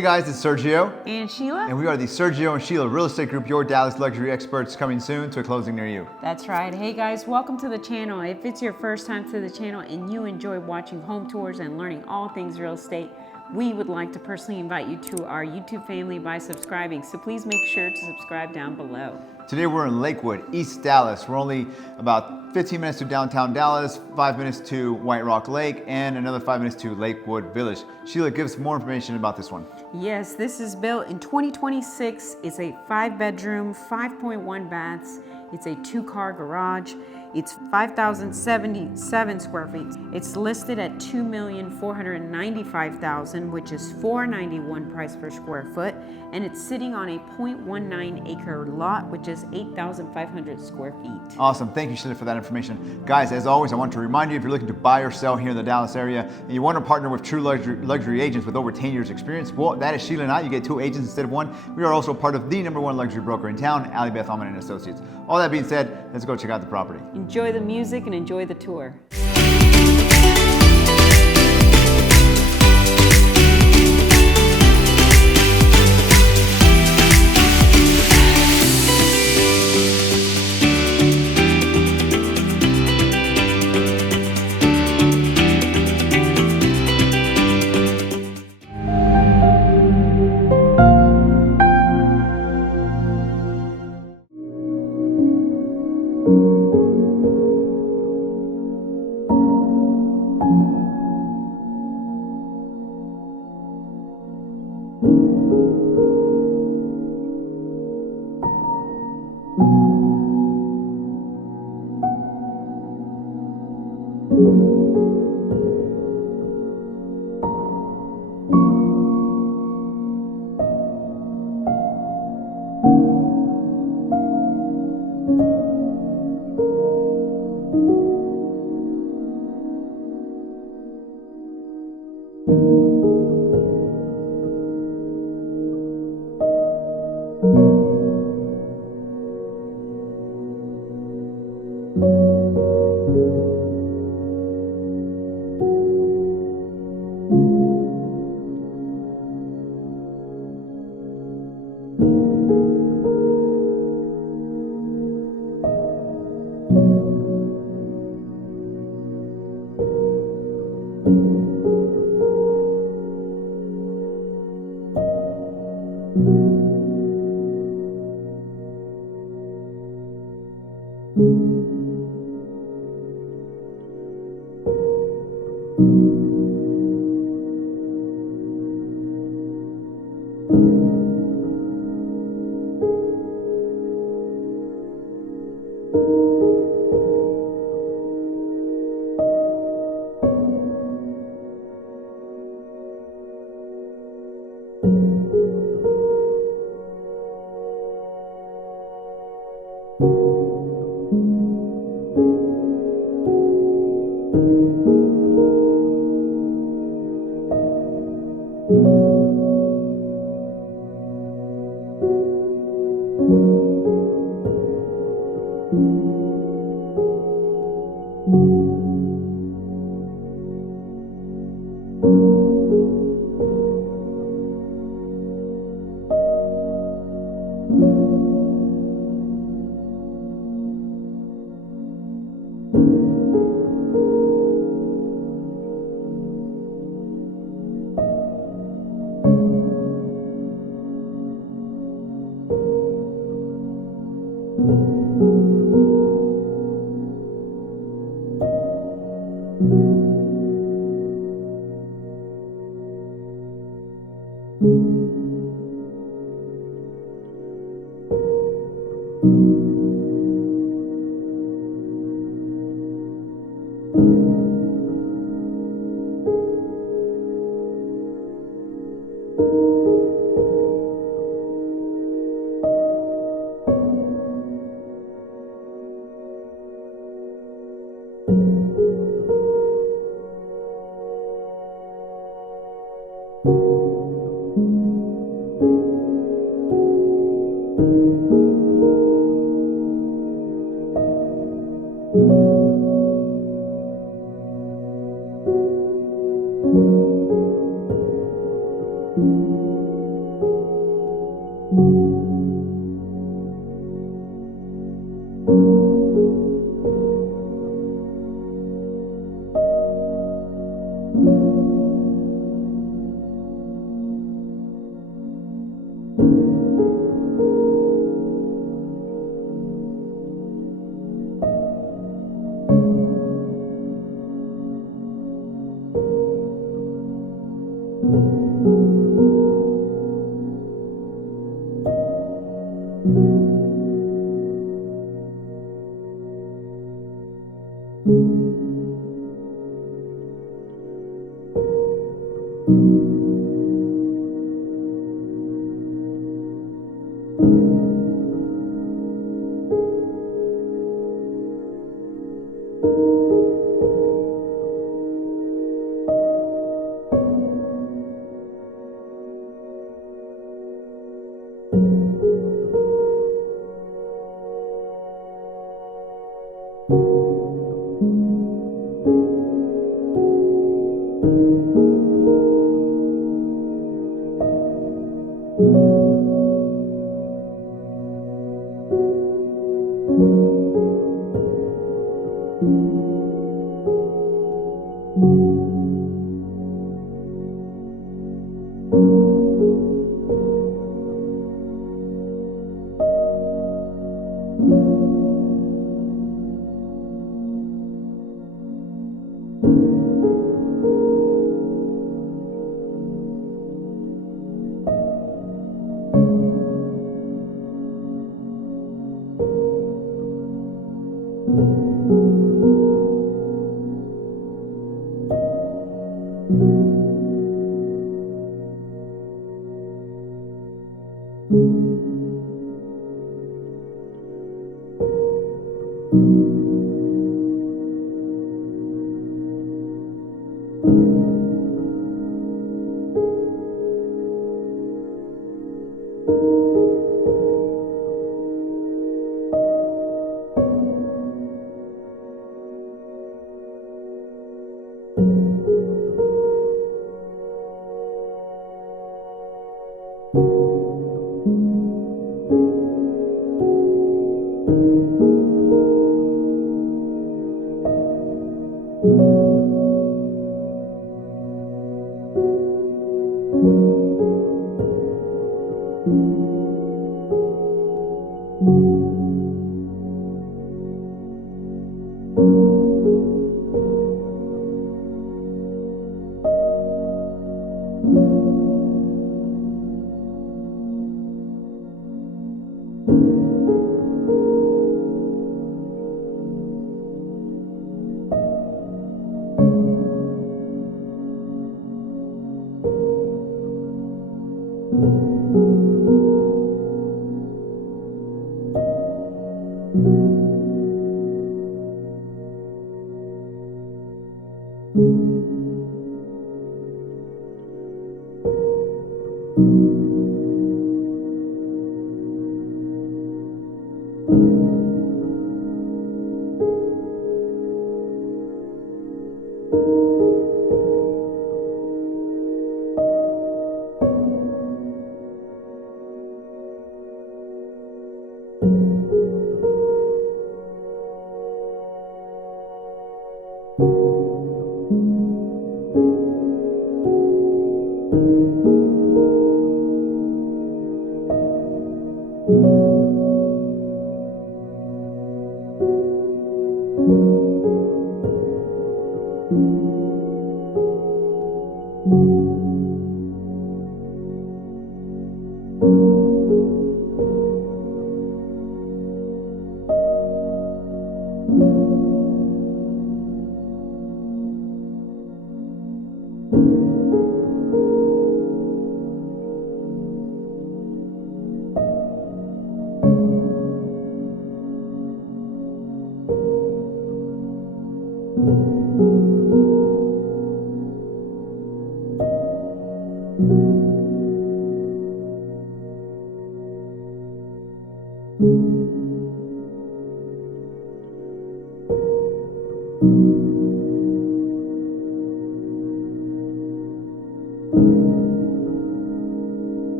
Hey guys, it's Sergio and Sheila, and we are the Sergio and Sheila Real Estate Group, your Dallas luxury experts, coming soon to a closing near you. That's right. Hey guys, welcome to the channel. If it's your first time to the channel and you enjoy watching home tours and learning all things real estate, we would like to personally invite you to our YouTube family by subscribing. So please make sure to subscribe down below. Today we're in Lakewood, East Dallas. We're only about 15 minutes to downtown Dallas, 5 minutes to White Rock Lake, and another 5 minutes to Lakewood Village. Sheila, give us more information about this one. Yes, this is built in 2026. It's a 5-bedroom, 5.1 baths. It's a 2-car garage. It's 5,077 square feet. It's listed at $2,495,000, which is $491 price per square foot, and it's sitting on a 0.19 acre lot, which is 8,500 square feet. Awesome, thank you, Sheila, for that information. Guys, as always, I want to remind you, if you're looking to buy or sell here in the Dallas area, and you want to partner with true luxury agents with over 10 years experience, well, that is Sheila and I. You get 2 agents instead of 1. We are also part of the #1 luxury broker in town, Ali Beth Alman & Associates. All that being said, let's go check out the property. Enjoy the music and enjoy the tour.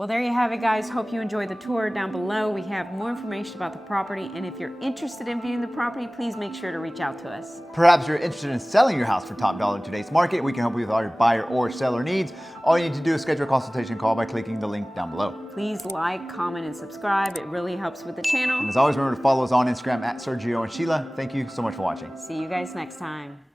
Well, there you have it, guys. Hope you enjoyed the tour. Down below, we have more information about the property. And if you're interested in viewing the property, please make sure to reach out to us. Perhaps you're interested in selling your house for top dollar in today's market. We can help you with all your buyer or seller needs. All you need to do is schedule a consultation call by clicking the link down below. Please like, comment, and subscribe. It really helps with the channel. And as always, remember to follow us on Instagram at Sergio and Sheila. Thank you so much for watching. See you guys next time.